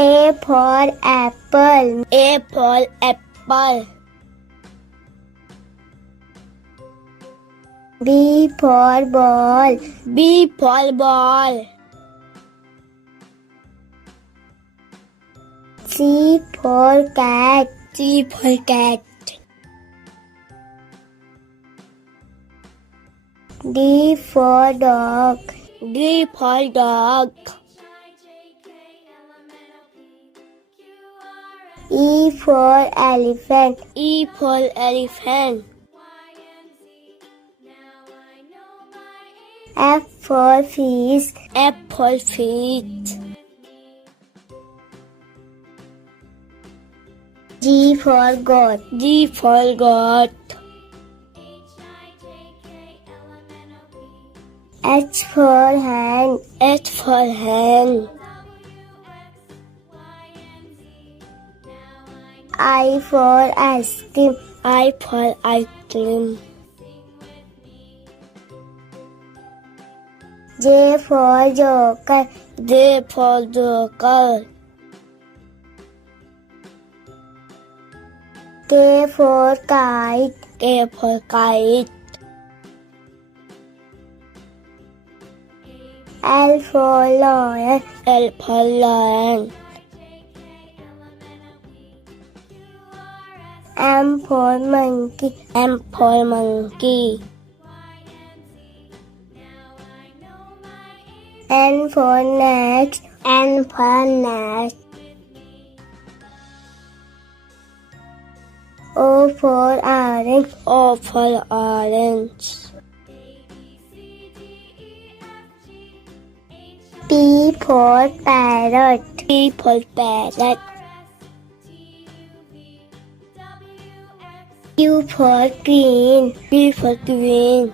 A for apple. A for apple. B for ball. B for ball. C for cat. C for cat. D for dog. D for dog. E for elephant. E for elephant. F for fish. F for fish. G for goat. G for goat. H for hen. H for hen. I for ice cream. I for ice cream. J for joker. J for joker. K for kite. K for kite. L for lion. L for lion. M for monkey. M for monkey. N for nest. N for nest. O for orange. O for orange. P for parrot. P for parrot. Q for queen. Q for queen.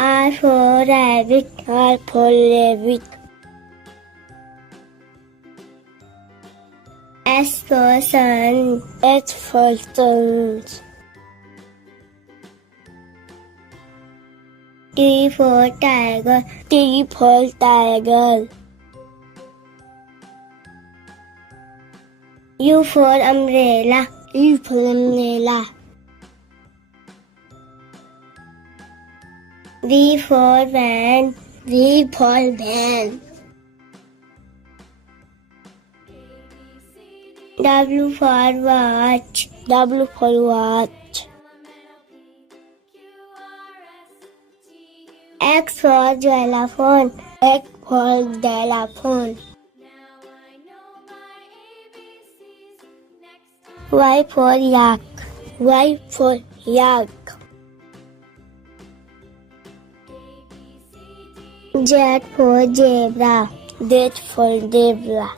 R for rabbit. R for rabbit. S for sun. S for sun. T for tiger. T for tiger. U for umbrella. U for umbrella. V for van. V for van. W for watch. W for watch. X for xylophone. X for xylophone. Y for yak. Y for yak. Z for zebra. Z for zebra.